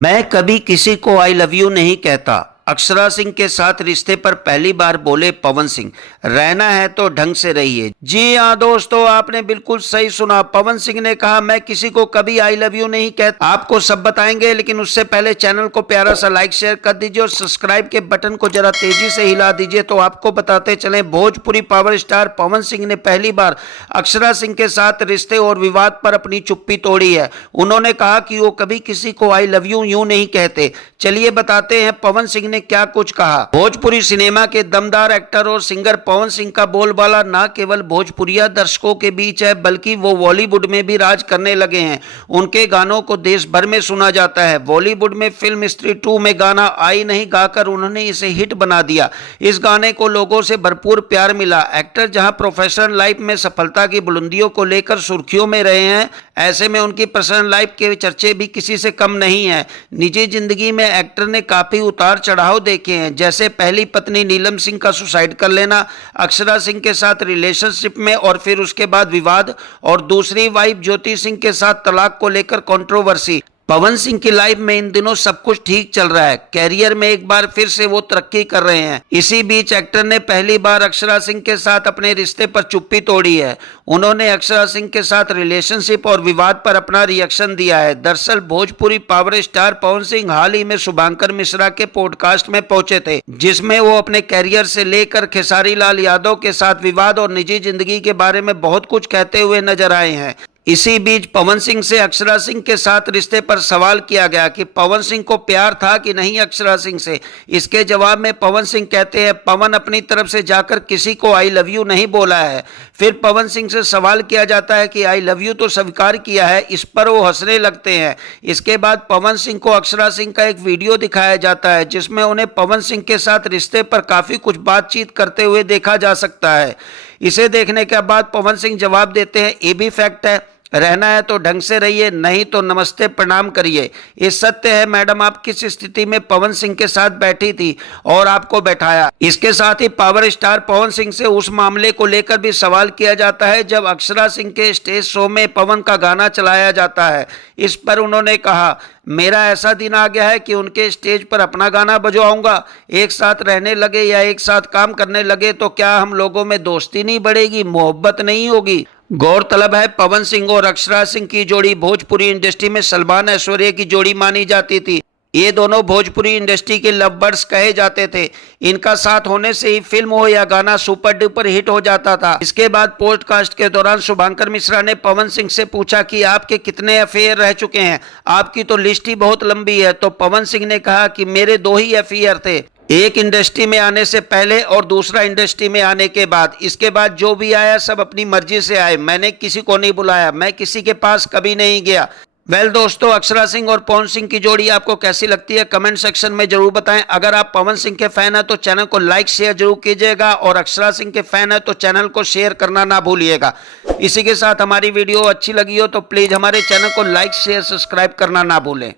मैं कभी किसी को आई लव यू नहीं कहता। अक्षरा सिंह के साथ रिश्ते पर पहली बार बोले पवन सिंह। रहना है तो ढंग से रहिए। जी हाँ दोस्तों, आपने बिल्कुल सही सुना। पवन सिंह ने कहा मैं किसी को कभी आई लव यू नहीं कहता। आपको सब बताएंगे, लेकिन उससे पहले चैनल को प्यारा सा लाइक शेयर कर दीजिए और सब्सक्राइब के बटन को जरा तेजी से हिला दीजिए। तो आपको बताते चले, भोजपुरी पावर स्टार पवन सिंह ने पहली बार अक्षरा सिंह के साथ रिश्ते और विवाद पर अपनी चुप्पी तोड़ी है। उन्होंने कहा कि वो कभी किसी को आई लव यू यूं नहीं कहते। चलिए बताते हैं पवन सिंह ने क्या कुछ कहा। भोजपुरी सिनेमा के दमदार एक्टर और सिंगर पवन सिंह का बोलबाला न केवल भोजपुरिया दर्शकों के बीच है, बल्कि वो बॉलीवुड में भी राज करने लगे हैं। उनके गानों को देश भर में सुना जाता है। बॉलीवुड में फिल्म स्त्री 2 में गाना आई नहीं गाकर उन्होंने इसे हिट बना दिया। इस गाने को लोगों से भरपूर प्यार मिला। एक्टर जहां प्रोफेशनल लाइफ में सफलता की बुलंदियों को लेकर सुर्खियों में रहे हैं, ऐसे में उनकी पर्सनल लाइफ के चर्चे भी किसी से कम नहीं है। निजी जिंदगी में एक्टर ने काफी उतार चढ़ाव देखे हैं, जैसे पहली पत्नी नीलम सिंह का सुसाइड कर लेना, अक्षरा सिंह के साथ रिलेशनशिप में और फिर उसके बाद विवाद, और दूसरी वाइफ ज्योति सिंह के साथ तलाक को लेकर कंट्रोवर्सी। पवन सिंह की लाइफ में इन दिनों सब कुछ ठीक चल रहा है। कैरियर में एक बार फिर से वो तरक्की कर रहे हैं। इसी बीच एक्टर ने पहली बार अक्षरा सिंह के साथ अपने रिश्ते पर चुप्पी तोड़ी है। उन्होंने अक्षरा सिंह के साथ रिलेशनशिप और विवाद पर अपना रिएक्शन दिया है। दरअसल भोजपुरी पावर स्टार पवन सिंह हाल ही में शुभांकर मिश्रा के पॉडकास्ट में पहुंचे थे, जिसमें वो अपने कैरियर से लेकर खेसारी लाल यादव के साथ विवाद और निजी जिंदगी के बारे में बहुत कुछ कहते हुए नजर आए हैं। इसी बीच पवन सिंह से अक्षरा सिंह के साथ रिश्ते पर सवाल किया गया कि पवन सिंह को प्यार था कि नहीं अक्षरा सिंह से। इसके जवाब में पवन सिंह कहते हैं पवन अपनी तरफ से जाकर किसी को आई लव यू नहीं बोला है। फिर पवन सिंह से सवाल किया जाता है कि आई लव यू तो स्वीकार किया है। इस पर वो हंसने लगते हैं। इसके बाद पवन सिंह को अक्षरा सिंह का एक वीडियो दिखाया जाता है, जिसमें उन्हें पवन सिंह के साथ रिश्ते पर काफी कुछ बातचीत करते हुए देखा जा सकता है। इसे देखने के बाद पवन सिंह जवाब देते हैं ये भी फैक्ट है, रहना है तो ढंग से रहिए, नहीं तो नमस्ते प्रणाम करिए। ये सत्य है मैडम, आप किस स्थिति में पवन सिंह के साथ बैठी थी और आपको बैठाया। इसके साथ ही पावर स्टार पवन सिंह से उस मामले को लेकर भी सवाल किया जाता है जब अक्षरा सिंह के स्टेज शो में पवन का गाना चलाया जाता है। इस पर उन्होंने कहा मेरा ऐसा दिन आ गया है कि उनके स्टेज पर अपना गाना बजवाऊंगा। एक साथ रहने लगे या एक साथ काम करने लगे तो क्या हम लोगों में दोस्ती नहीं बढ़ेगी, मोहब्बत नहीं होगी। गौरतलब है पवन सिंह और अक्षरा सिंह की जोड़ी भोजपुरी इंडस्ट्री में सलमान ऐश्वर्या की जोड़ी मानी जाती थी। ये दोनों भोजपुरी इंडस्ट्री के लव बर्ड्स कहे जाते थे। इनका साथ होने से ही फिल्म हो या गाना सुपर डुपर हिट हो जाता था। इसके बाद पॉडकास्ट के दौरान शुभांकर मिश्रा ने पवन सिंह से पूछा कि आपके कितने अफेयर रह चुके हैं, आपकी तो लिस्ट ही बहुत लंबी है। तो पवन सिंह ने कहा कि मेरे 2 ही अफेयर थे, एक इंडस्ट्री में आने से पहले और दूसरा इंडस्ट्री में आने के बाद। इसके बाद जो भी आया सब अपनी मर्जी से आए, मैंने किसी को नहीं बुलाया, मैं किसी के पास कभी नहीं गया। दोस्तों, अक्षरा सिंह और पवन सिंह की जोड़ी आपको कैसी लगती है कमेंट सेक्शन में जरूर बताएं। अगर आप पवन सिंह के फैन हैं तो चैनल को लाइक शेयर जरूर कीजिएगा और अक्षरा सिंह के फैन हैं तो चैनल को शेयर करना ना भूलिएगा। इसी के साथ हमारी वीडियो अच्छी लगी हो तो प्लीज हमारे चैनल को लाइक शेयर सब्सक्राइब करना ना भूलें।